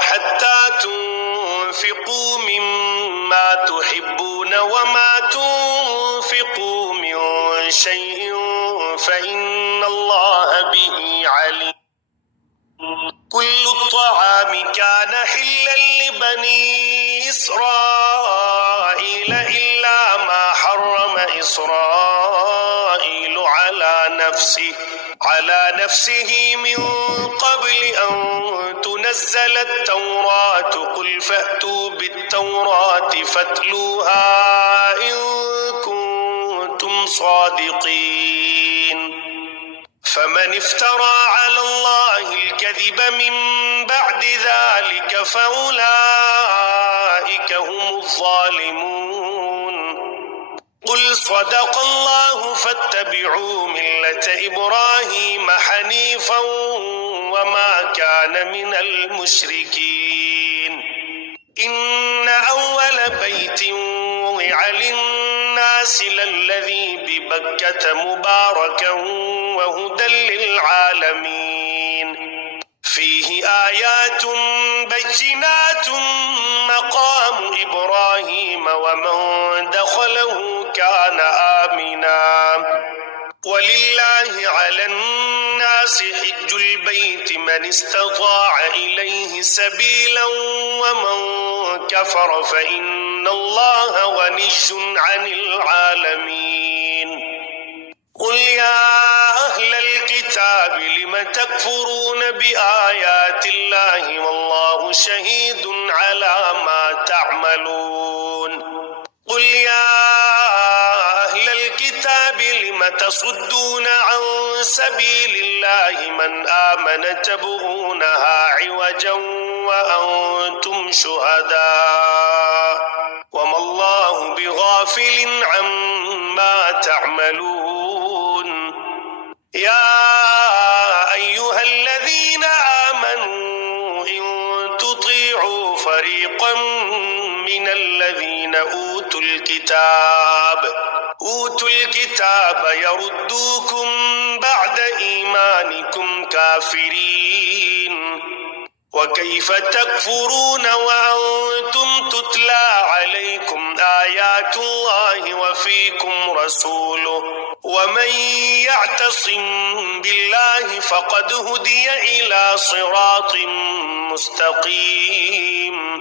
حتى تنفقوا مما تحبون وما تنفقوا من شيء فإن الله به عليم. كل الطعام كان حلا لبني إسرائيل إلا ما حرم إسرائيل على نفسه من قبل أن تنزل التوراة. قل فأتوا بالتوراة فاتلوها إن كنتم صادقين. فمن افترى على الله الكذب من بعد ذلك فأولئك هم الظالمون. قل صدق الله فاتبعوا ملة إبراهيم حنيفا وما كان من المشركين. إن أول بيت وضع للناس للذي ببكة مباركا وهدى للعالمين. فيه آيات بينات مقام إبراهيم ومن دخله كان آمنا. ولله على الناس حج البيت من استطاع إليه سبيلا ومن كفر فإن الله غني عن العالمين. قل يا أهل الكتاب لم تكفرون بآيات الله والله شهيد على ما تعملون. قل يا أهل الكتاب لم تصدون عن سبيل الله من آمن تبغونها عوجا وأنتم شهداء وما الله بغافل عما تعملون. يا أيها الذين آمنوا إن تطيعوا فريقا من الذين أوتوا الكتاب يردوكم بعد إيمانكم كافرين. وكيف تكفرون وأنتم تتلى عليكم آيات الله وفيكم رسوله ومن يعتصم بالله فقد هدي إلى صراط مستقيم.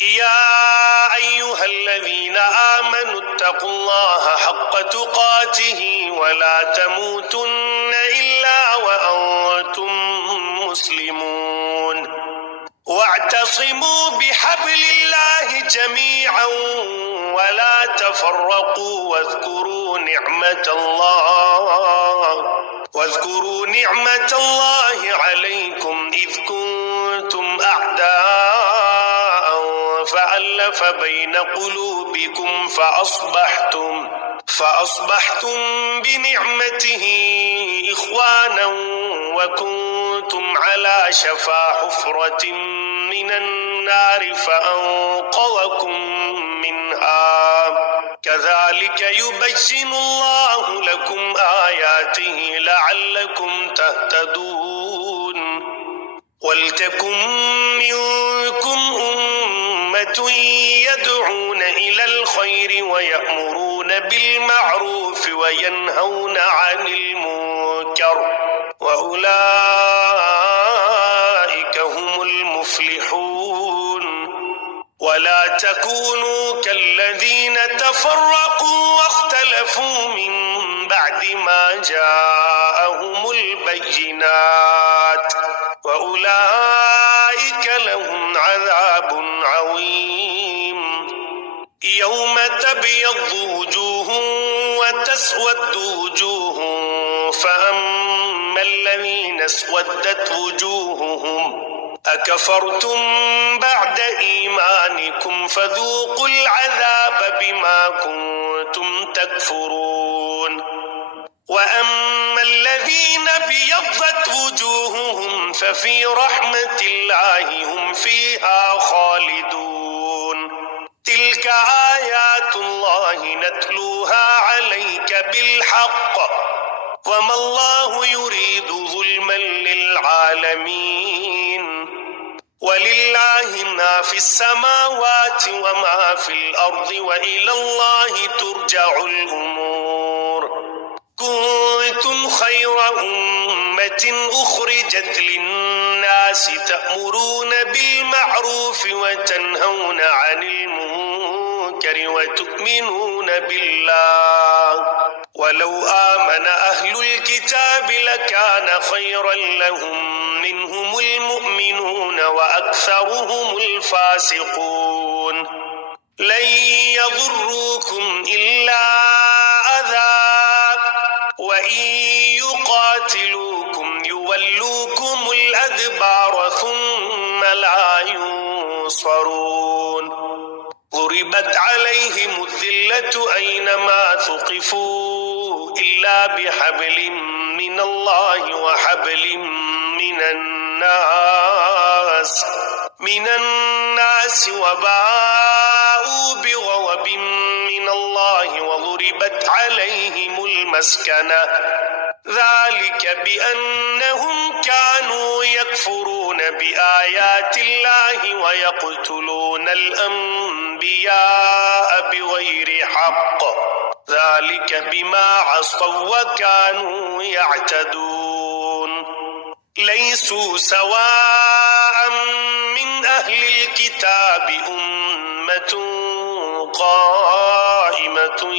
يا أيها الذين آمنوا اتقوا الله حق تقاته ولا تموتن إلا وأنتم مسلمون. واعتصموا بحبل الله جميعا ولا تفرقوا واذكروا نعمة الله عليكم إذ كنتم أعداء فألف بين قلوبكم فأصبحتم بنعمته إخوانا وكنتم على شفا حفرة من النار فأنقذكم منها. كذلك يبين الله لكم آياته لعلكم تهتدون. ولتكن منكم أمة يدعون إلى الخير ويأمرون بالمعروف وينهون عن المنكر وأولئك هم المفلحون. ولا تكونوا كالذين تفرقوا واختلفوا من بعد ما جاءهم البينات وأولئك لهم عذاب عظيم. يوم تبيض وجوه وتسود وجوه فأما الذين اسودت وجوههم أكفرتم بعد إيمانكم فذوقوا العذاب بما كنتم تكفرون. وأما الذين ابيضت وجوههم ففي رحمة الله هم فيها خالدون. تلك آيات الله نتلوها عليك بالحق وما الله يريد ظلما للعالمين. وَلِلَّهِ مَا فِي السَّمَاوَاتِ وَمَا فِي الْأَرْضِ وَإِلَى اللَّهِ تُرْجَعُ الْأُمُورُ كُنتُمْ خَيْرَ أُمَّةٍ أُخْرِجَتْ لِلنَّاسِ تَأْمُرُونَ بِالْمَعْرُوفِ وَتَنْهَوْنَ عَنِ الْمُنكَرِ وَتُؤْمِنُونَ بِاللَّهِ وَلَوْ آمَنَ أَهْلُ الْكِتَابِ لَكَانَ خَيْرًا لَهُم مِّنْهُمُ الْمُؤْمِنُونَ وَأَكْثَرُهُمُ الْفَاسِقُونَ لَن يَضُرُّوكُمْ إِلَّا أَذًى وَإِن يُقَاتِلُوكُمْ يُوَلُّوكُمُ الْأَدْبَارَ ثُمَّ لَا يُنصَرُونَ ضُرِبَتْ عَلَيْهِمُ الذِّلَّةُ أَيْنَمَا ثُقِفُوا إِلَّا بِحَبْلٍ مِّنَ اللَّهِ وَحَبْلٍ مِّنَ النَّاسِ وَبَاءُوا بِغَضَبٍ مِّنَ اللَّهِ وَضُرِبَتْ عَلَيْهِمُ الْمَسْكَنَةُ ذَلِكَ بِأَنَّهُمْ كَانُوا يَكْفُرُونَ بِآيَاتِ اللَّهِ وَيَقْتُلُونَ الْأَنبِيَاءَ بِغَيْرِ حَقٍّ ذَلِكَ بِمَا عَصَوا وَكَانُوا يَعْتَدُونَ لَيْسُوا سَوَاءً مِّنْ أَهْلِ الْكِتَابِ أُمَّةٌ قَائِمَةٌ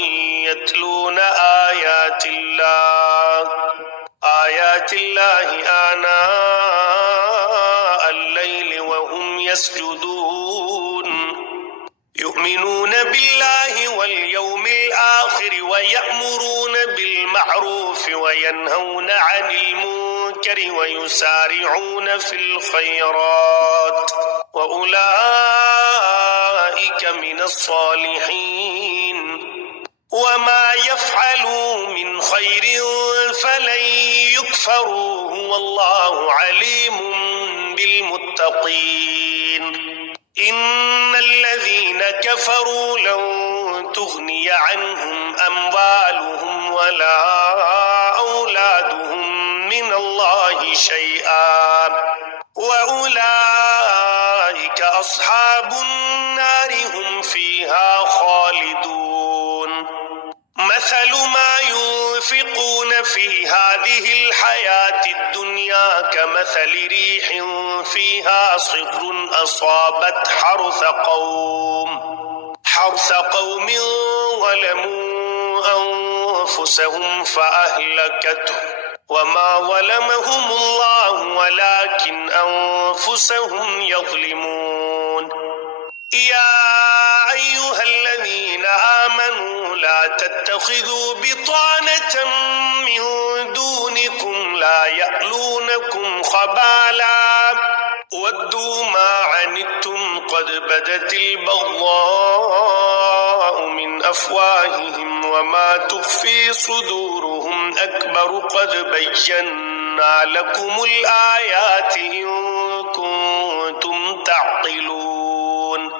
يَتْلُونَ آيَاتِ اللَّهِ آنَاءَ اللَّيْلِ وَهُمْ يَسْجُدُونَ يُؤْمِنُونَ بِاللَّهِ وَالْيَوْمِ الْآخِرِ وَيَأْمُرُونَ بِالْمَعْرُوفِ وَيَنْهَوْنَ عَنِ الْمُنكَرِ وَيُسَارِعُونَ فِي الْخَيْرَاتِ وَأُولَئِكَ مِنَ الصَّالِحِينَ وَمَا يَفْعَلُوا مِنْ خَيْرٍ فَلَنْ يُكْفَرُوهُ وَاللَّهُ عَلِيمٌ بِالْمُتَّقِينَ إِنَّ الَّذِينَ كَفَرُوا لَن تُغْنِيَ عَنْهُمْ أَمْوَالُهُمْ وَلَا أَوْلَادُهُمْ مِنَ اللَّهِ شَيْئًا وَأُولَئِكَ أَصْحَابُ النَّارِ هُمْ فِيهَا خَالِدُونَ مَثَلُ مَا يُنْفِقُونَ فِي هَذِهِ الْحَيَاةِ الدُّنْيَا كَمَثَلِ رِيحٍ فِيهَا صِرٌّ أَصَابَتْ حَرْثَ قَوْمٍ ظَلَمُوا أَنفُسَهُمْ فَأَهْلَكَتْهُ وَمَا ظَلَمَهُمُ اللَّهُ وَلَكِنْ أَنفُسَهُمْ يَظْلِمُونَ يَا أَيُّهَا الَّذِينَ آمَنُوا لَا تَتَّخِذُوا بِطَانَةً مِّن دُونِكُمْ لَا يَأْلُونَكُمْ خَبَالًا وَدُّوا مَا عَنِتُّمْ قَدْ بَدَتِ الْبَغْضَاءُ مِنْ أَفْوَاهِهِمْ وَمَا تُخْفِي صُدُورُهُمْ أَكْبَرُ قَدْ بَيَّنَّا لَكُمُ الْآيَاتِ إِن كُنتُمْ تَعْقِلُونَ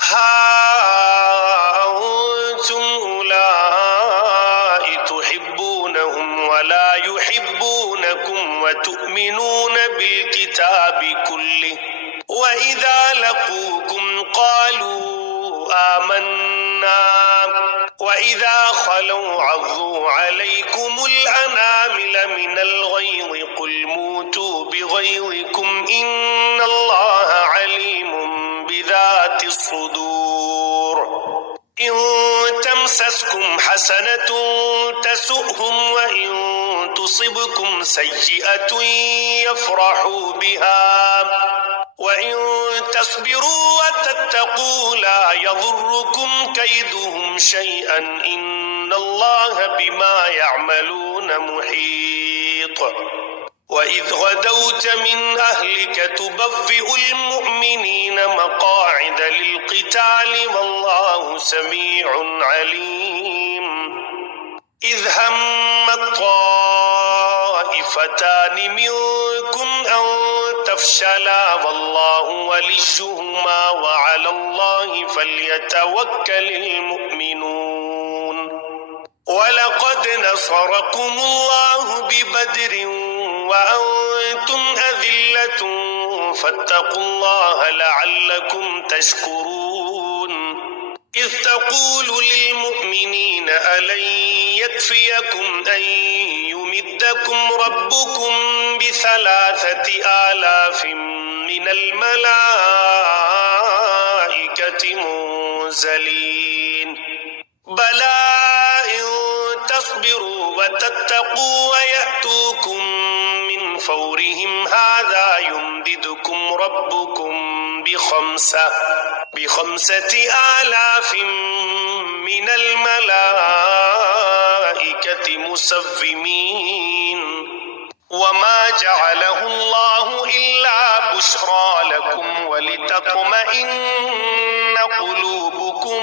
هَا أَنتُمْ أُولَاءِ تُحِبُّونَهُمْ وَلَا يُحِبُّونَكُمْ وَتُؤْمِنُونَ بِالْكِتَابِ كُلِّهِ وَإِذَا لَقُوكُمْ قَالُوا آمَنَّا وَإِذَا خَلَوْا عَضُّوا عَلَيْكُمُ الْأَنَامِلَ مِنَ الْغَيْظِ قُلْ مُوتُوا بِغَيْظِكُمْ إِنَّ اللَّهَ عَلِيمٌ بِذَاتِ الصُّدُورِ إِن تَمْسَسْكُمْ حَسَنَةٌ تَسُؤْهُمْ وَإِن تُصِبْكُمْ سَيِّئَةٌ يَفْرَحُوا بِهَا وَإِن تَصْبِرُوا وَتَتَّقُوا لَا يَضُرُّكُمْ كَيْدُهُمْ شَيْئًا إِنَّ اللَّهَ بِمَا يَعْمَلُونَ مُحِيطٌ وَإِذْ غَدَوْتَ مِنْ أَهْلِكَ تُبَوِّئُ الْمُؤْمِنِينَ مَقَاعِدَ لِلْقِتَالِ وَاللَّهُ سَمِيعٌ عَلِيمٌ إِذْ هَمَّ الطَّائِفَتَانِ مِنْكُمْ أَنْ تَفْشَلَا وَاللَّهُ وَلِيُّهُمَا وَعَلَى اللَّهِ فَلْيَتَوَكَّلِ الْمُؤْمِنُونَ وَلَقَدْ نَصَرَكُمُ اللَّهُ بِبَدْرٍ وَأَنْتُمْ أَذِلَّةٌ فاتقوا الله لعلكم تشكرون إذ تقول للمؤمنين ألن يكفيكم أن يمدكم ربكم ب3,000 من الملائكة منزلين بلى إن تصبروا وتتقوا ويأتوكم من فورهم هذا يمددكم ربكم ب5,000 من الملائكة مسومين وما جعله الله إلا بشرى لكم ولتطمئن قلوبكم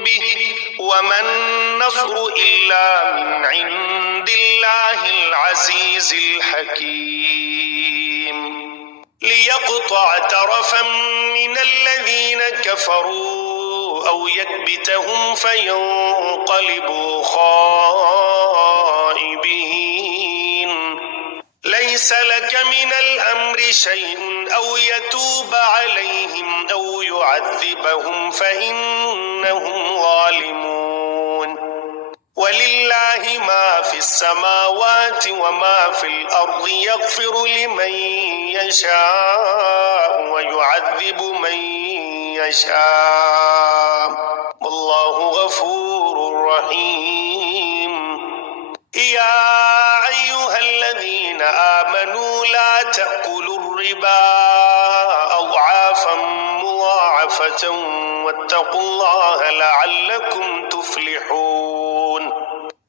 به وما النصر إلا من عند الله العزيز الحكيم ليقطع طرفا من الذين كفروا أو يكبتهم فينقلبوا خائبين ليس لك من الأمر شيء أو يتوب عليهم أو يعذبهم فإنهم ظالمون ولله ما في السماوات وما في الأرض يغفر لمن يشاء ويعذب من يشاء والله غفور رحيم يا أيها الذين آمنوا لا تأكلوا الربا أضعافا مضاعفة واتقوا الله لعلكم تفلحون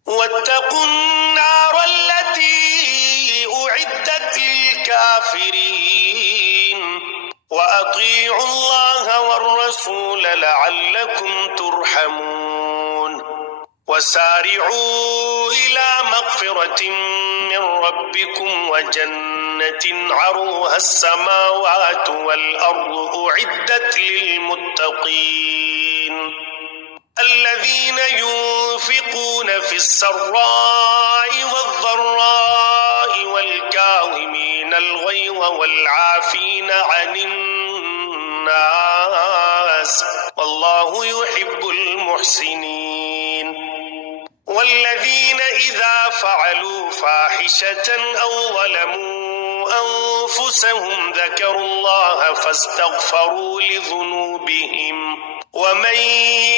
واتقوا النار التي أعدت للكافرين وأطيعوا الله والرسول لعلكم ترحمون وسارعوا إلى مغفرة من ربكم وجنة عرضها السماوات والأرض أعدت للمتقين الذين ينفقون في السراء والضراء والكاظمين الغيظ والعافين عن الناس والله يحب المحسنين والذين إذا فعلوا فاحشة أو ظلموا أنفسهم ذكروا الله فاستغفروا لذنوبهم ومن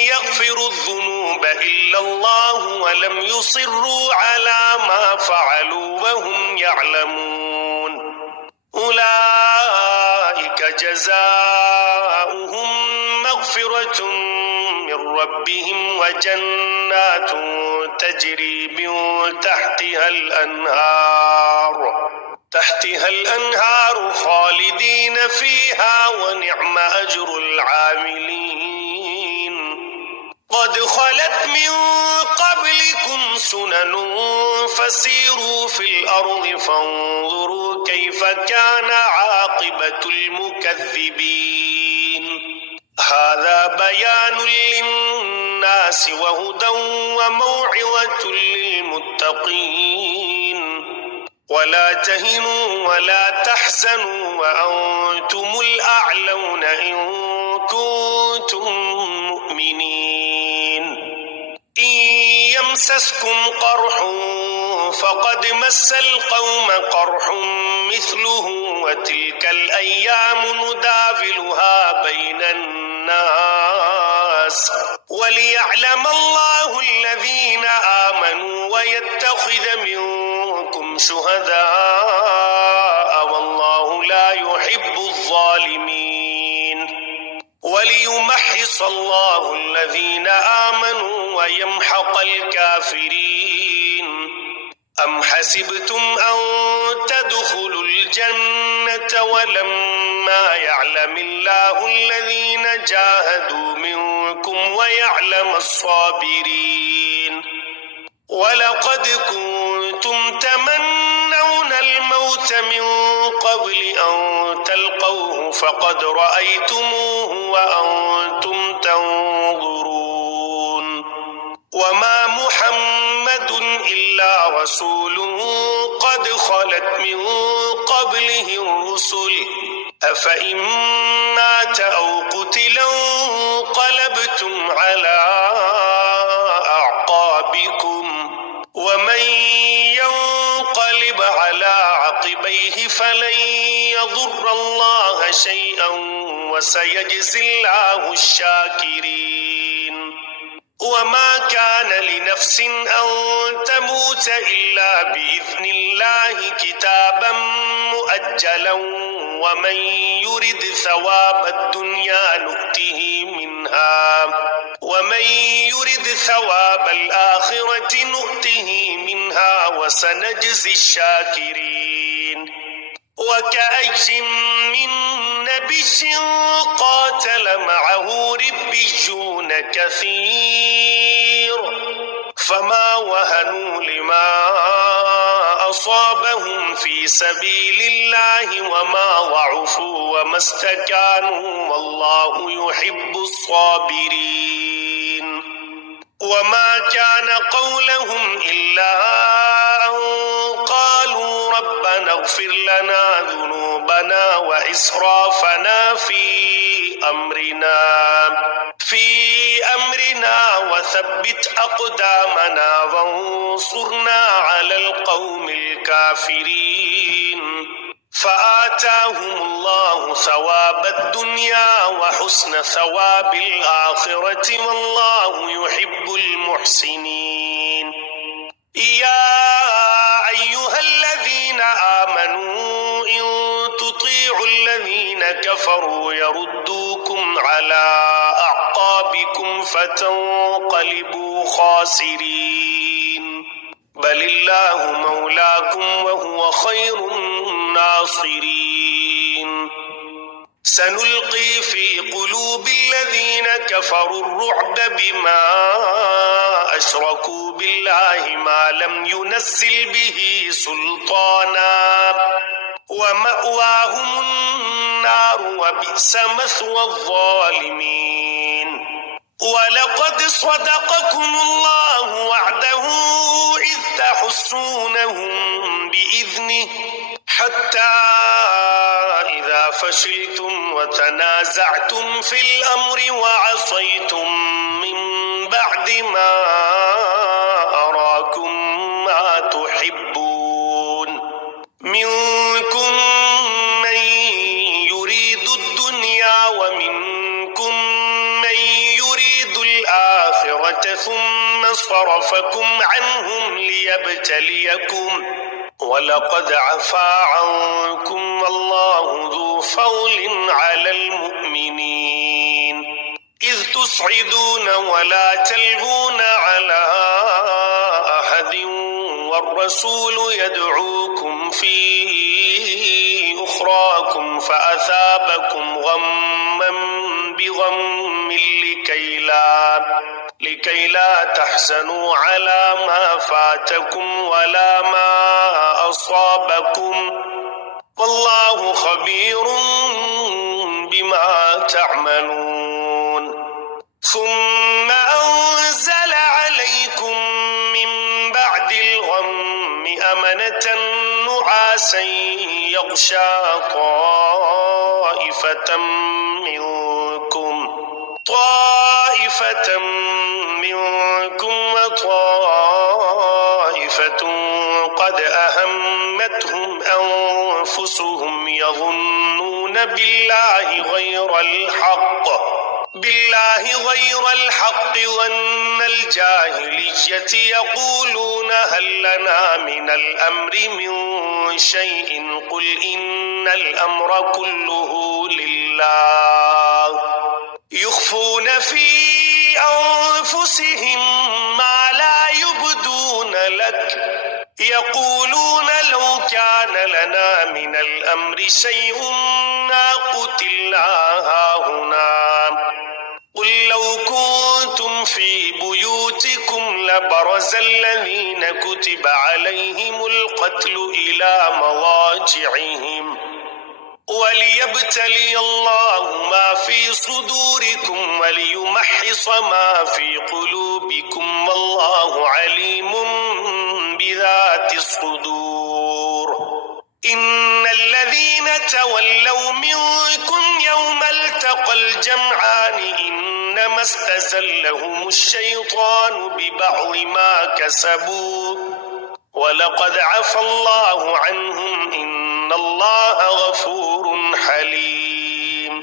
يغفر الذنوب إلا الله ولم يصروا على ما فعلوا وهم يعلمون أولئك جزاؤهم مغفرة من ربهم وجنات تجري من تحتها الأنهار خالدين فيها ونعم أجر العاملين قد خلت من قبلكم سنن فسيروا في الأرض فانظروا كيف كان عاقبة المكذبين هذا بيان للناس وهدى وموعظة للمتقين ولا تهنوا ولا تحزنوا وأنتم الأعلون إن كنتم مؤمنين إن يمسسكم قرح فقد مس القوم قرح مثله وتلك الأيام نداولها بين الناس وليعلم الله الذين آمنوا ويتخذ منكم شهداء والله لا يحب الظالمين وليمحص الله الذين آمنوا ويمحق الكافرين أم حسبتم أن تدخلوا الجنة ولما يعلم الله الذين جاهدوا منكم ويعلم الصابرين ولقد كنتم تمنون الموت من قبل أن تلقوه فقد رأيتموه وأنتم تنظرون وما محمد إلا رسول قد خلت من قبله الرسل أفإن مات أو قتل انقلبتم على أعقابكم ومن ينقلب على عقبيه فلن يضر الله شيئا وسيجزي الله الشاكرين وما كان لنفس أن تموت إلا بإذن الله كتابا مؤجلا ومن يرد ثواب الدنيا نؤته منها ومن يرد ثواب الآخرة نؤته منها وسنجزي الشاكرين وكأي من نبي قاتل معه ربيون كثير فما وهنوا لما أصابهم في سبيل الله وما ضعفوا وما استكانوا والله يحب الصابرين وما كان قولهم إلا أن قالوا ربنا اغفر لنا ذنوبنا وإسرافنا في أمرنا وثبت أقدامنا وانصرنا على القوم الكافرين فآتاهم الله ثواب الدنيا وحسن ثواب الآخرة والله يحب المحسنين يا أيها الذين آمنوا إن تطيعوا الذين كفروا يردوكم على أعقابكم فتنقلبوا خاسرين بل الله مولاكم وهو خير الناصرين سنلقي في قلوب الذين كفروا الرعب بما أشركوا بالله ما لم ينزل به سلطانا ومأواهم النار وبئس مثوى الظالمين ولقد صدقكم الله وعده إذ تحسونهم بإذنه حتى إذا فشلتم وتنازعتم في الأمر وعصيتم من بعد ما أراكم ما تحبون منكم من يريد الدنيا ومنكم من يريد الآخرة ثم صرفكم عنهم ليبتليكم ولقد عفا عنكم والله ذو فضل على المؤمنين إذ تصعدون ولا تلوون على أحد والرسول يدعوكم في أخراكم فأثابكم غما بغم لكي لا تحزنوا على ما فاتكم ولا ما أصابكم والله خبير بما تعملون ثم أنزل عليكم من بعد الغم أمنة نعاسا يغشى طائفة منكم وطائفة قد أهمتهم أنفسهم يظنون بالله غير الحق ظن الجاهلية يقولون هل لنا من الأمر من شيء قل إن الأمر كله لله يخفون في أنفسهم ما لا يبدون لك يقولون لو كان لنا من الأمر شيء ما قتلنا هاهنا قل لو كنتم في بيوتكم لبرز الذين كتب عليهم القتل إلى مضاجعهم وليبتلي الله ما في صدوركم وليمحص ما في قلوبكم والله عليم بذات الصدور إن الذين الذين تولوا منكم يوم التقى الجمعان إنما استزلهم الشيطان ببعض ما كسبوا وَلَقَدْ عَفَا اللَّهُ عَنْهُمْ إِنَّ اللَّهَ غَفُورٌ حَلِيمٌ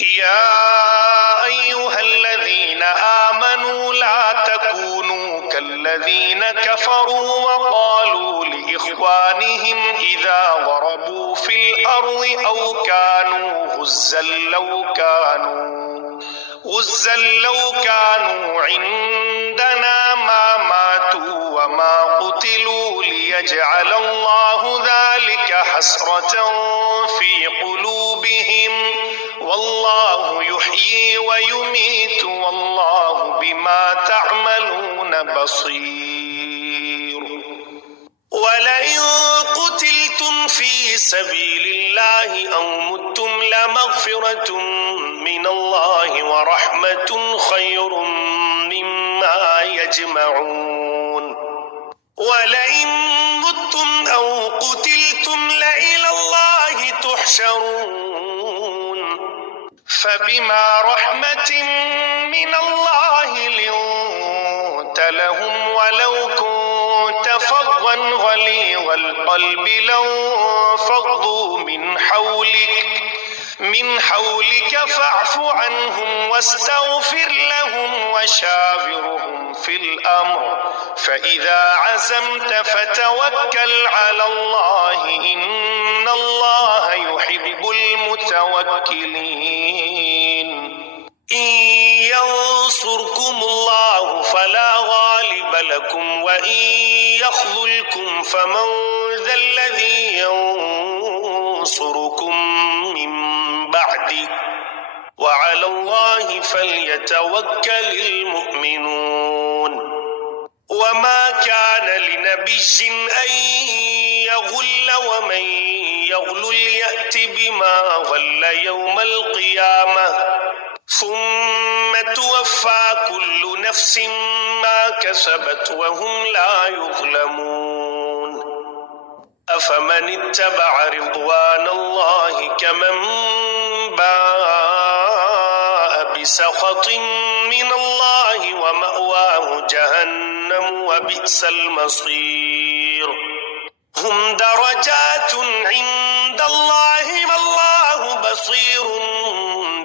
يَا أَيُّهَا الَّذِينَ آمَنُوا لَا تَكُونُوا كَالَّذِينَ كَفَرُوا وَقَالُوا لِإِخْوَانِهِمْ إِذَا ضَرَبُوا فِي الْأَرْضِ أَوْ كَانُوا غُزًّا لَوْ كَانُوا عِندَنَا مَا مَاتُوا وَمَا قُتِلُوا لِيَجْعَلَ اللَّهُ ذَلِكَ حَسْرَةً فِي قُلُوبِهِمْ وَاللَّهُ يُحْيِي وَيُمِيتُ وَاللَّهُ بِمَا تَعْمَلُونَ بَصِيرٌ وَلَئِن قُتِلْتُمْ فِي سَبِيلِ اللَّهِ أَوْ مُتُّمْ لَمَغْفِرَةٌ مِّنَ اللَّهِ وَرَحْمَةٌ خَيْرٌ مِّمَّا يَجْمَعُونَ وَلَئِن مُتُّمْ أَوْ قُتِلْتُمْ لَإِلَى اللَّهِ تُحْشَرُونَ فَبِمَا رَحْمَةٍ مِّنَ اللَّهِ لِنتَ لَهُمْ وَلَوْ كُنتَ فَظًّا غَلِيظَ الْقَلْبِ لَانفَضُّوا من حولك فاعف عنهم واستغفر لهم وشاورهم في الأمر فإذا عزمت فتوكل على الله إن الله يحب المتوكلين إن ينصركم الله فلا غالب لكم وإن يخذلكم فمن ذا الذي ينصركم من بعده وعلى الله فليتوكل المؤمنون وما كان لنبي أن يغل ومن يغل يأت بما غل يوم القيامة ثم توفى كل نفس ما كسبت وهم لا يظلمون أفمن اتبع رضوان الله كمن باء بسخط من الله ومأواه جهنم وبئس المصير هم درجات عند الله والله بصير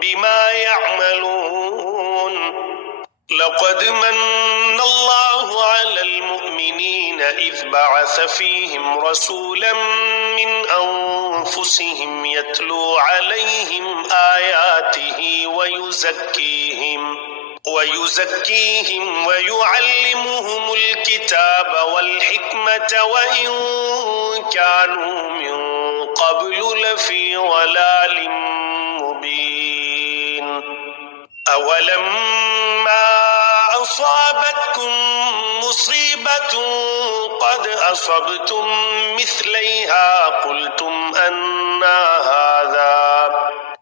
بما يعملون لقد من الله على المؤمنين إذ بعث فيهم رسولا من أنفسهم يتلو عليهم آياته ويزكيهم ويعلمهم الكتاب والحكمة وإن كانوا من قبل لفي ضلال مبين أولما أصابتكم مصيبة قد أصبتم مثليها قلتم أنى هذا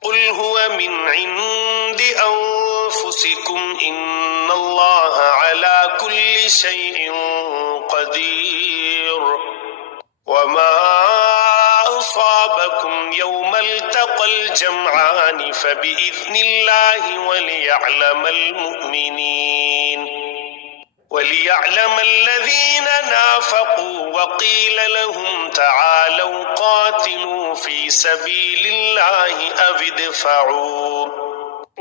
قل هو من عند أنفسكم إن الله على كل شيء قدير وما أصابكم يوم التقى الجمعان فبإذن الله وليعلم الذين نافقوا وقيل لهم تعالوا قاتلوا في سبيل الله أو ادفعوا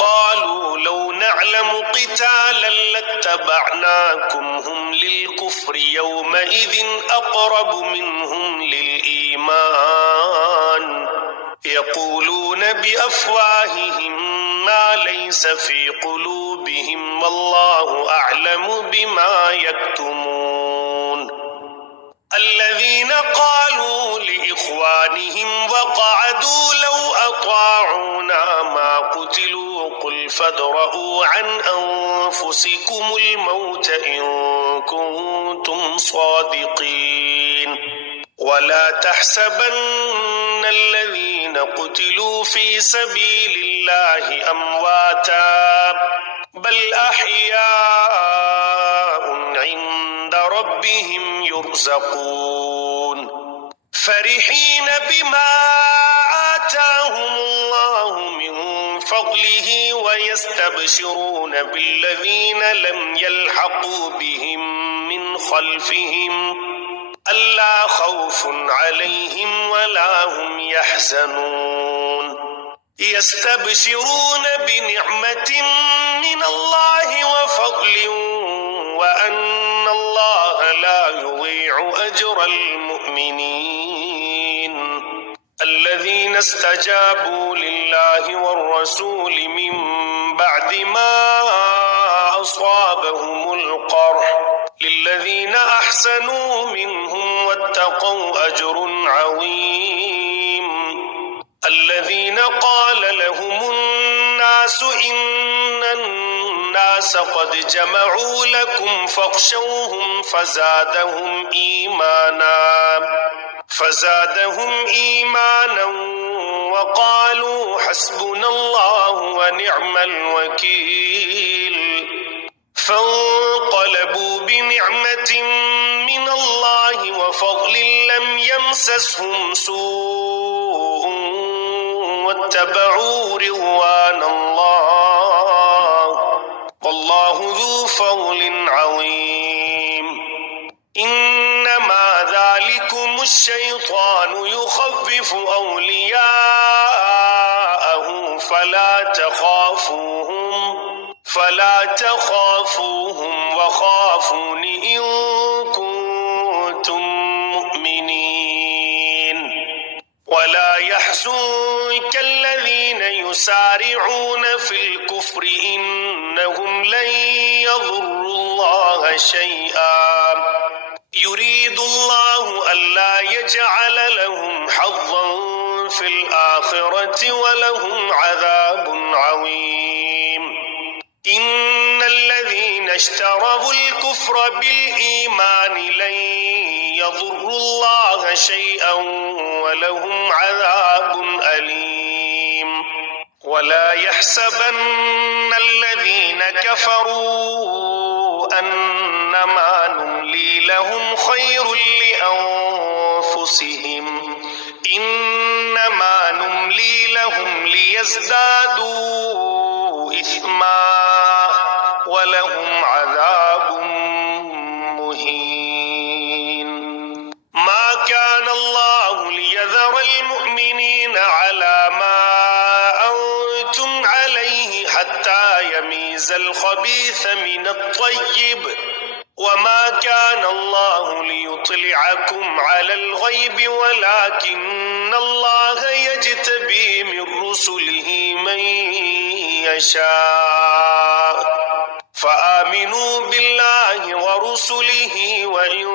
قالوا لو نعلم قتالا لاتبعناكم هم للكفر يومئذ أقرب منهم للإيمان يقولون بأفواههم ما ليس في قلوبهم والله أعلم بما يكتمون الذين قالوا لإخوانهم وقعدوا لو أطاعونا ما قتلوا قل فادرءوا عن أنفسكم الموت إن كنتم صادقين ولا تحسبن الذين قتلوا في سبيل الله أمواتا بل أحياء عند ربهم يرزقون فرحين بما آتاهم الله من فضله ويستبشرون بالذين لم يلحقوا بهم من خلفهم ألا خوف عليهم ولا هم يحزنون يستبشرون بنعمة من الله وفضل وأن الله لا يضيع أجر المؤمنين الذين استجابوا لله والرسول من بعد ما أصابهم القرح للذين أحسنوا منهم واتقوا أجر عظيم الذين قال لهم الناس إن الناس قد جمعوا لكم فاخشوهم فزادهم إيمانا وقالوا حسبنا الله ونعم الوكيل فانقلبوا بنعمة من الله وفضل لم يمسسهم سوء واتبعوا رضوان الله والله ذو فضل عظيم إنما ذلكم الشيطان يخوف أولياءه فلا تخافوهم وخافون إن كنتم مؤمنين ولا يحزنك الذين يسارعون في الكفر إنهم لن يضروا الله شيئا يريد الله ألا يجعل لهم حظا في الآخرة ولهم عذاب عظيم إن الذين اشتروا الكفر بالإيمان لن يضروا الله شيئا ولهم عذاب أليم ولا يحسبن الذين كفروا أنما نملي لهم خير لأنفسهم إنما نملي لهم ليزدادوا إثما ولهم عذاب مهين ما كان الله ليذر المؤمنين على ما أنتم عليه حتى يميز الخبيث من الطيب وما كان الله ليطلعكم على الغيب ولكن الله يجتبي من رسله من يشاء فآمنوا بالله ورسله وإن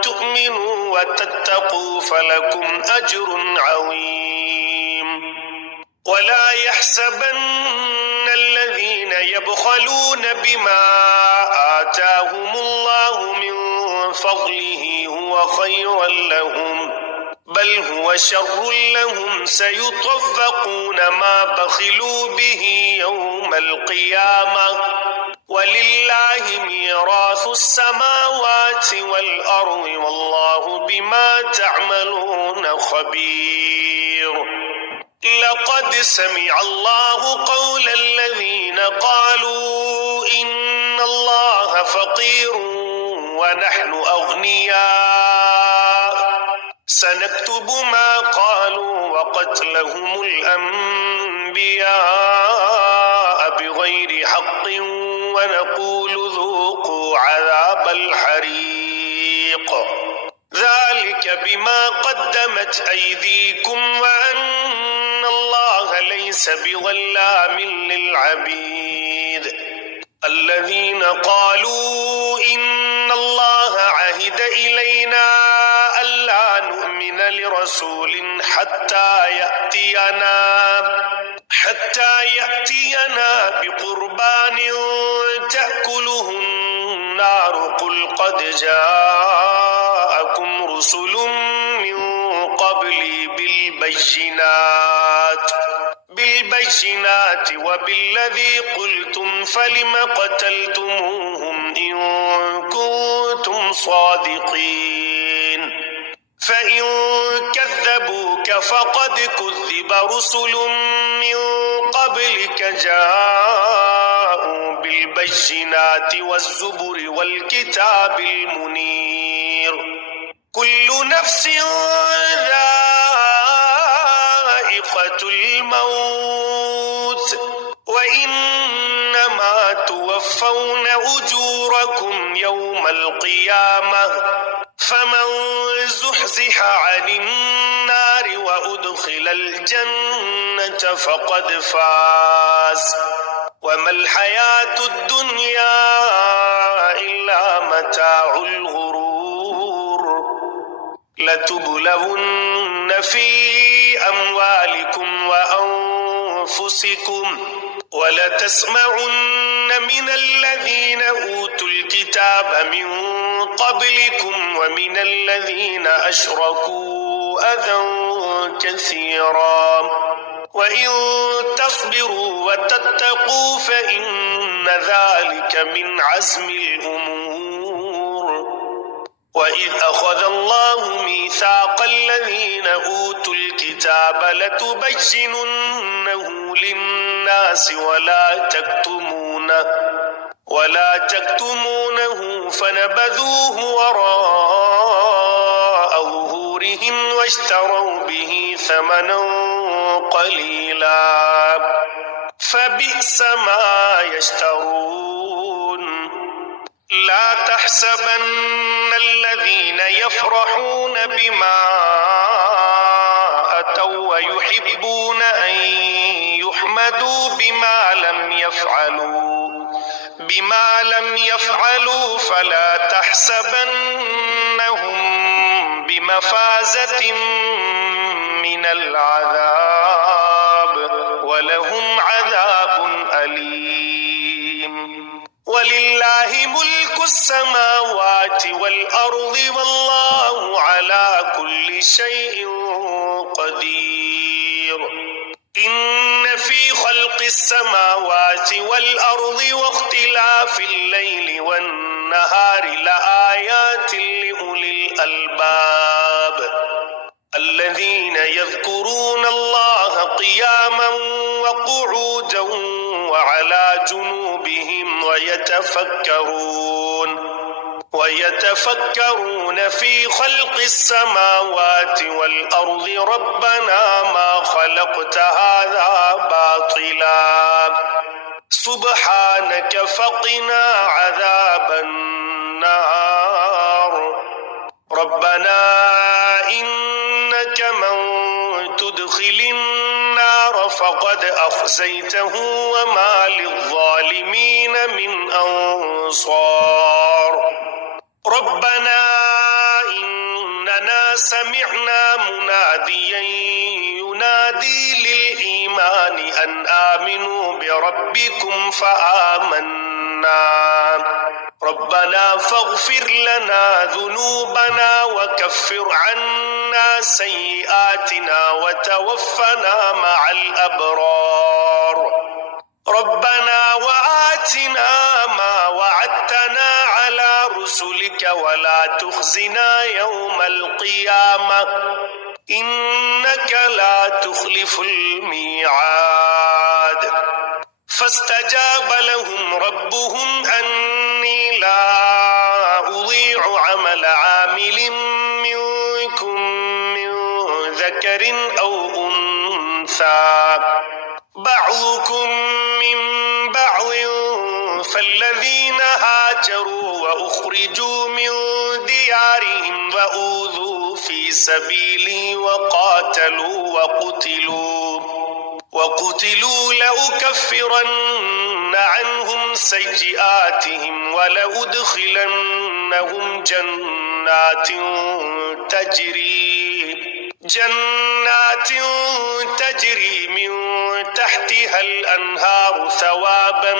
تؤمنوا وتتقوا فلكم أجر عظيم ولا يحسبن الذين يبخلون بما آتاهم الله من فضله هو خيرا لهم بل هو شر لهم سيطوقون ما بخلوا به يوم القيامة ولله ميراث السماوات والأرض والله بما تعملون خبير لقد سمع الله قول الذين قالوا إن الله فقير ونحن أغنياء سنكتب ما قالوا وقتلهم الأنبياء بغير حق ونقول ذوقوا عذاب الحريق ذلك بما قدمت أيديكم وأن الله ليس بظلام للعبيد الذين قالوا إن الله عهد إلينا ألا نؤمن لرسول حتى يأتينا بقربان تأكله النار قل قد جاءكم رسل من قبلي بالبينات وبالذي قلتم فلم قتلتموهم إن كنتم صادقين فإن كذبوك فقد كذب رسل من قبلك جاءوا بالبينات والزبر والكتاب المنير كل نفس ذائقة الموت وإنما توفون أجوركم يوم القيامة فمن زحزح عن النار وأدخل الجنة فقد فاز وما الحياة الدنيا إلا متاع الغرور لتبلون في أموالكم وأنفسكم ولتسمعن من الذين أوتوا الكتاب من قبلكم ومن الذين أشركوا أذى كثيرا وإن تصبروا وتتقوا فإن ذلك من عزم الأمور وإذ أخذ الله ميثاق الذين أوتوا الكتاب لتبيننه للناس ولا تكتمونه فنبذوه وراء ظهورهم واشتروا به ثمنا قليلا فبئس ما يشترون لا تحسبن الذين يفرحون بما أتوا ويحبون أن يحمدوا بما لم يفعلوا فلا تحسبنهم بمفازة من العذاب ولهم عذاب أليم ولله ملك السماوات والأرض والله على كل شيء قدير إن في خلق السماوات والأرض واختلاف الليل والنهار لآيات لأولي الألباب الذين يذكرون الله قياما وقعودا وعلى جنوبهم ويتفكرون في خلق السماوات والأرض ربنا ما خلقت هذا باطلا سبحانك فقنا عذاب النار ربنا إنك من تدخل النار فقد أخزيته وما للظالمين من أنصار ربنا إننا سمعنا مناديا ينادي للإيمان أن آمنوا بربكم فآمنا ربنا فاغفر لنا ذنوبنا وكفر عنا سيئاتنا وتوفنا مع الأبرار ربنا وآتنا ما وعدتنا على رسلك ولا تخزنا يوم القيامة إنك لا تخلف الميعاد فاستجاب لهم ربهم أني لا أضيع عمل عامل منكم من ذكر أو أنثى بعضكم من بعض فالذين هاجروا وأخرجوا من ديارهم وأوذوا في سبيلي وقتلوا لأكفرن عنهم سيئاتهم ولأدخلنهم جنات تجري من تحتها الأنهار ثوابا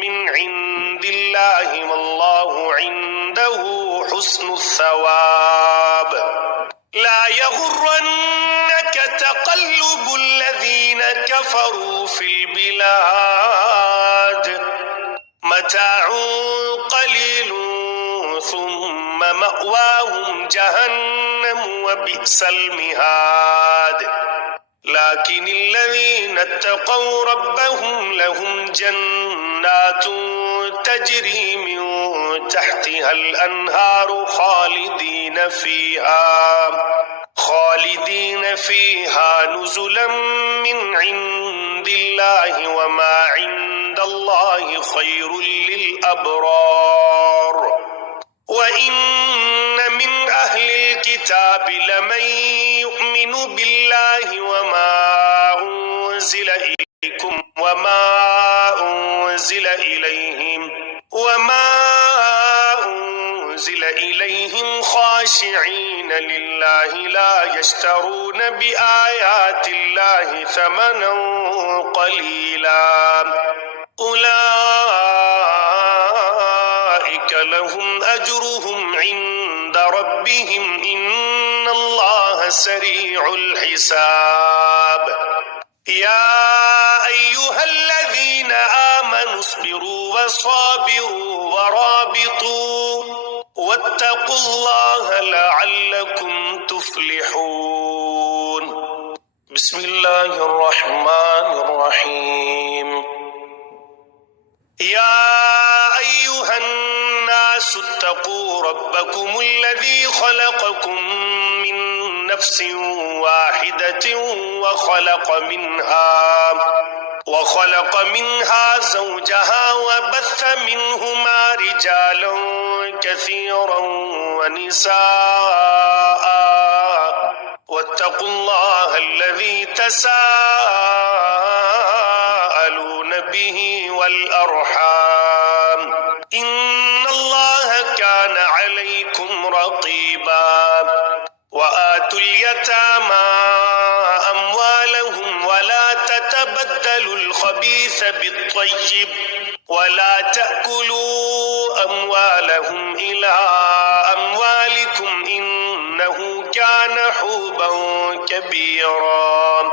من عند الله والله عنده حسن الثواب لا يغرنك تقلب الذين كفروا في البلاد متاع قليل ثم مأواهم جهنم وبئس المهاد لكن الذين اتقوا ربهم لهم جنات تجري من تحتها الأنهار خالدين فيها نزلا من عند الله وما عند الله خير للأبرار وإن من أهل الكتاب لمن يؤمن بالله وما أنزل إليكم وما أنزل إليهم خاشعين لله لا يشترون بآيات الله ثمنا قليلا أولئك لهم أجرهم عند ربهم إن الله سريع الحساب يا أيها الذين آمنوا اصبروا وصابروا ورابطوا واتقوا الله لعلكم تفلحون بسم الله الرحمن الرحيم يا أيها الناس اتقوا ربكم الذي خلقكم من نفس واحدة وخلق منها زوجها وبث منهما رجالا كثيرا ونساء واتقوا الله الذي تساءلون به والأرحام إن الله كان عليكم رقيبا وآتوا اليتامى أموالهم ولا تتبدلوا الخبيث بالطيب ولا تأكلوا أموالهم إلى أموالكم إنه كان حوبا كبيرا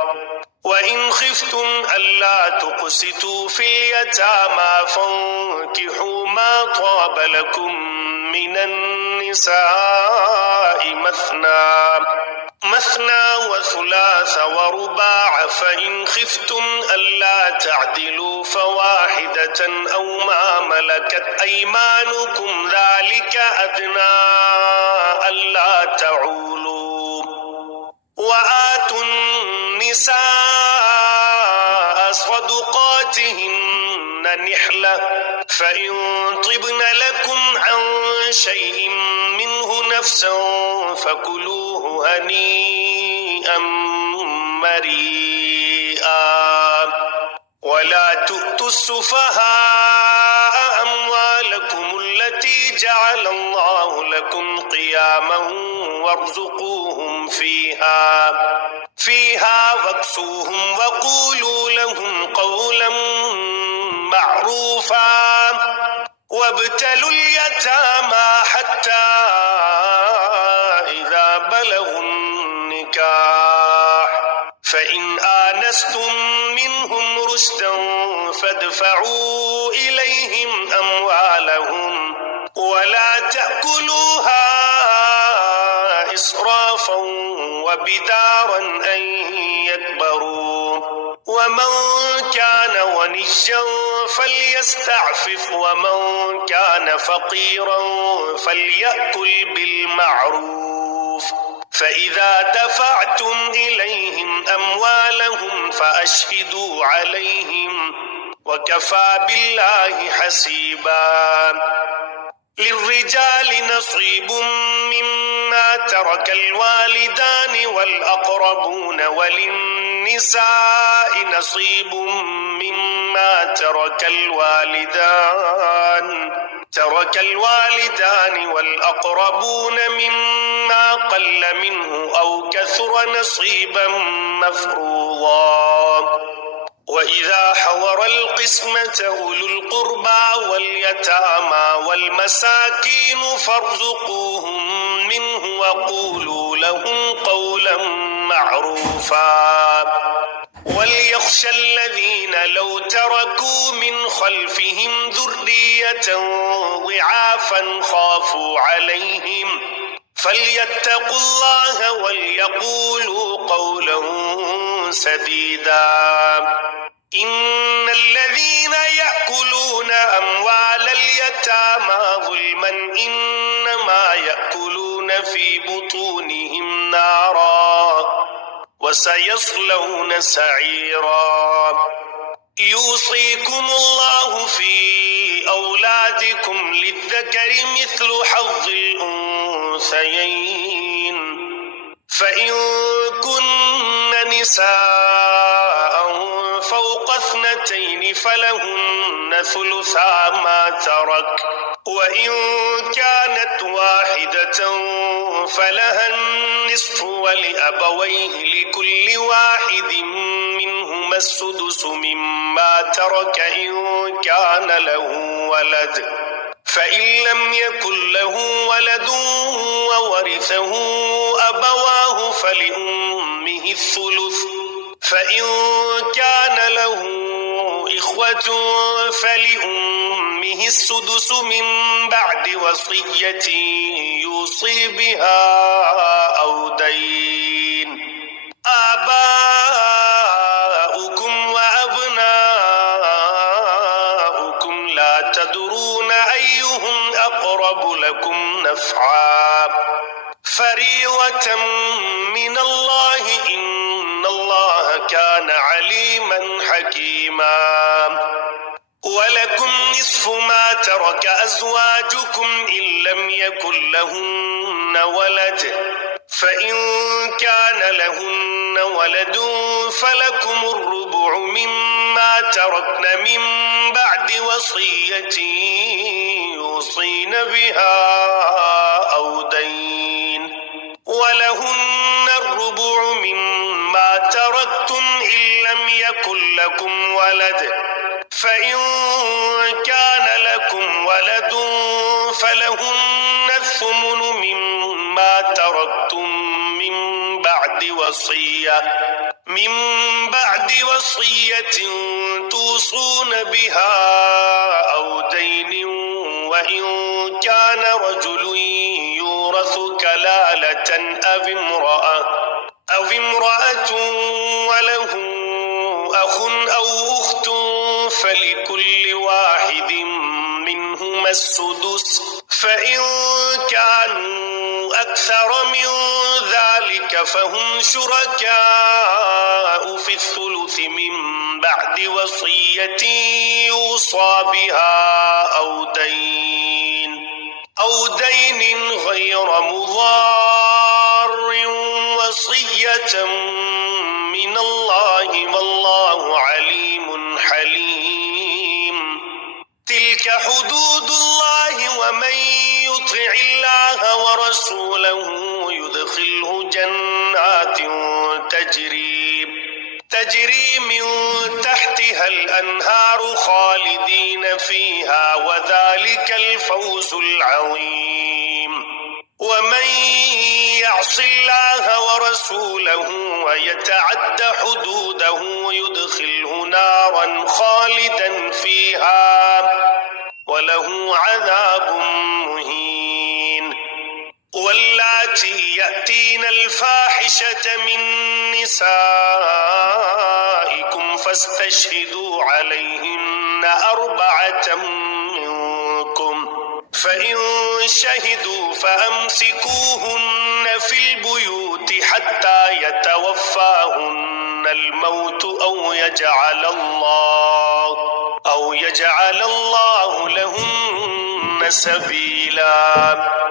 وإن خفتم ألا تقسطوا في اليتامى فانكحوا ما طاب لكم من النساء مثنى وثلاث ورباع فإن خفتم ألا تعدلوا فواحدة أو ما ملكت أيمانكم ذلك أدنى ألا تعولوا وآتوا النساء صدقاتهن نحلة فإن طبن لكم عن شيء منه نفسا فكلوه هنيئا مريئا ولا تؤتوا السفهاء أموالكم التي جعل الله لكم قياما وارزقوهم فيها واكسوهم وقولوا لهم قولا معروفا وابتلوا اليتامى حتى إذا بلغوا النكاح فإن آنستم منهم رشدا فادفعوا إليهم أموالهم ولا تأكلوها إسرافا وبدارا أن يكبروا ومن كان غنيا فليستعفف ومن كان فقيرا فليأكل بالمعروف فإذا دفعتم إليهم أموالهم فأشهدوا عليهم وكفى بالله حسيبا للرجال نصيب مما ترك الوالدان والأقربون وللنساء نصيب مما ترك الوالدان والأقربون مما قل منه أو كثر نصيبا مفروضا وإذا حضر القسمة أولو القربى واليتامى والمساكين فارزقوهم منه وقولوا لهم قولا معروفا وليخشى يخشى الذين لو تركوا من خلفهم ذرية ضعافا خافوا عليهم فليتقوا الله وليقولوا قولا سديدا إن الذين يأكلون أموال اليتامى ظلما إنما يأكلون في بطونهم نارا وسيصلون سعيرا يوصيكم الله في أولادكم للذكر مثل حظ الأنثيين فإن كن نساء فوق 2 فلهن ثلثا ما ترك وإن كانت واحدة فلها النصف ولأبويه لكل واحد منهما السدس مما ترك إن كان له ولد فإن لم يكن له ولد وورثه أبواه فلأمه الثلث فإن كان له إخوة فلأمه السدس من بعد وصية يوصي بها أو دين آباؤكم وأبناؤكم لا تدرون أيهم أقرب لكم نفعا فريضة من الله إن الله كان عليما حكيما ولكم نصف ما ترك أزواجكم إن لم يكن لهن ولد فإن كان لهن ولد فلكم الربع مما تركن من بعد وصية يوصين بها أو دين ولهن الربع مما تركتم إن لم يكن لكم ولد فإن كان لكم ولد فلهن الثمن مما تركتم من بعد وصية توصون بها أو دين وإن كان رجل يورث كلالة أو امرأة وله أخ أو أخت فلكل واحد منهما السدس فإن كانوا أكثر من ذلك فهم شركاء في الثلث من بعد وصية يوصى بها أو دين غير مضار وصية من الله والله عليم حليم تلك حدود الله ومن يطع الله ورسوله يدخله جنات تجري من تحتها الأنهار خالدين فيها وذلك الفوز العظيم ومن يعص الله ورسوله ويتعد حدوده يدخله نارا خالدا فيها وله عذاب مهين واللاتي يأتين الفاحشة من نسائكم فاستشهدوا عليهن 4 منكم فإن شهدوا فأمسكوهن في البيوت حتى يتوفاهن الموت أو يجعل الله لهن سبيلا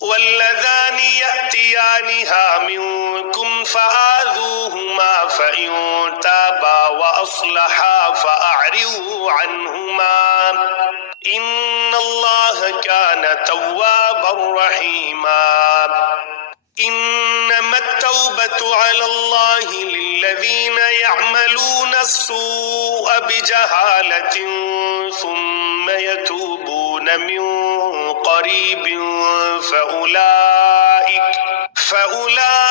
واللذان يأتيانها منكم فآذوهما فإن تابا وأصلحا فأعرضوا عنهما إن الله كان توابا رحيما إنما التوبة على الله للذين يعملون السوء بجهالة ثم يتوبون من قريب فأولئك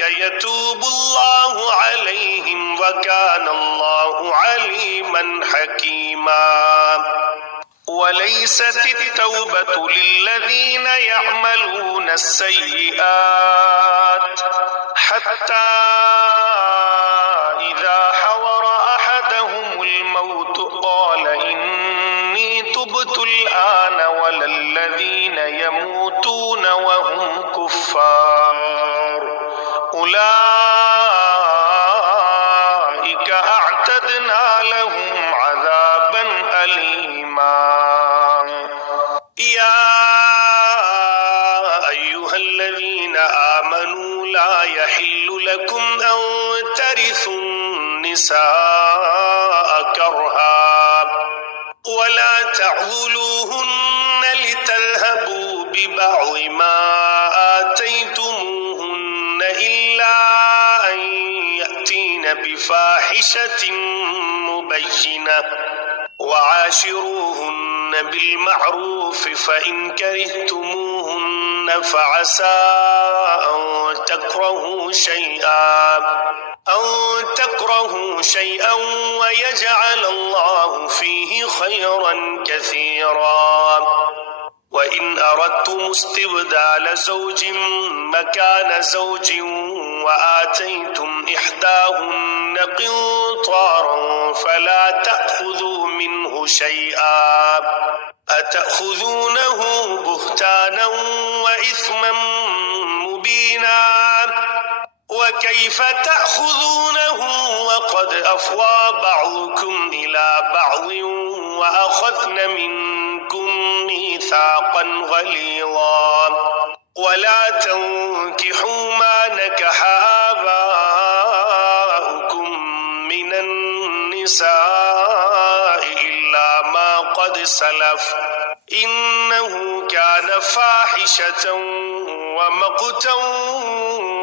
يتوب الله عليهم وكان الله عليما حكيما وليست التوبة للذين يعملون السيئات حتى إذا حضر أحدهم الموت قال إني تبت الآن ولا الذين يموتون وهم كفار أولئك أعتدنا لهم عذابا أليما يا أيها الذين آمنوا لا يحل لكم أن ترثوا النساء كرها ولا تعضلوهن لتذهبوا ببعض ما آتيتموهن إلا أن يأتين بفاحشة مبينة وعاشروهن بالمعروف فإن كرهتموهن فعسى أن تكرهوا شيئا ويجعل الله فيه خيرا كثيرا وإن أردتم استبدال زوج مكان زوج وآتيتم إحداهن قنطارا فلا تأخذوا منه شيئا أتأخذونه بهتانا وإثما مبينا وكيف تأخذونه وقد أفضى بعضكم إلى بعض وأخذن منكم ميثاقا غليظا ولا تنكحوا ما نكح آباؤكم من النساء إلا ما قد سلف إنه كان فاحشة ومقتا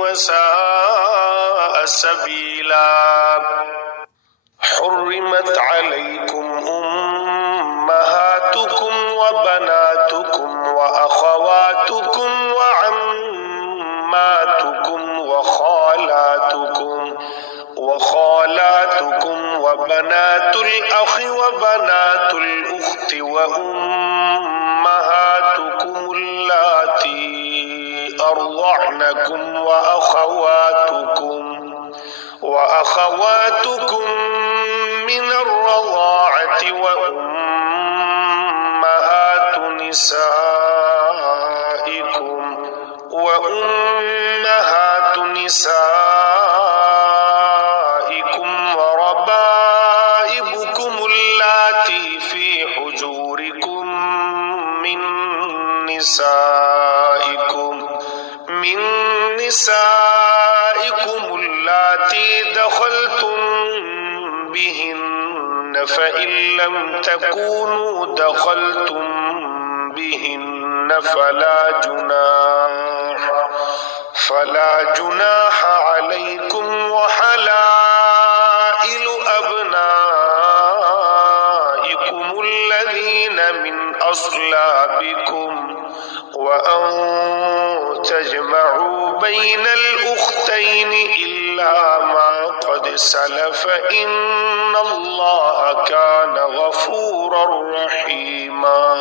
وساء سبيلا حرمت عليكم أمهاتكم وبناتكم وأخواتكم وعماتكم وخالاتكم وبنات الأخ وبنات الأخت وأمهاتكم اللاتي أرضعنكم وأخواتكم من الرضاعة وأمهات نسائكم وربائبكم اللاتي في حجوركم من نسائكم اللاتي دخلتم بهن فإن لم تكونوا دخلتم بهن فلا جناح عليكم وحلائل أبنائكم الذين من أصلابكم وأن تجمعوا بين الأختين إلا ما قد سلف إن الله كان غفورا رحيما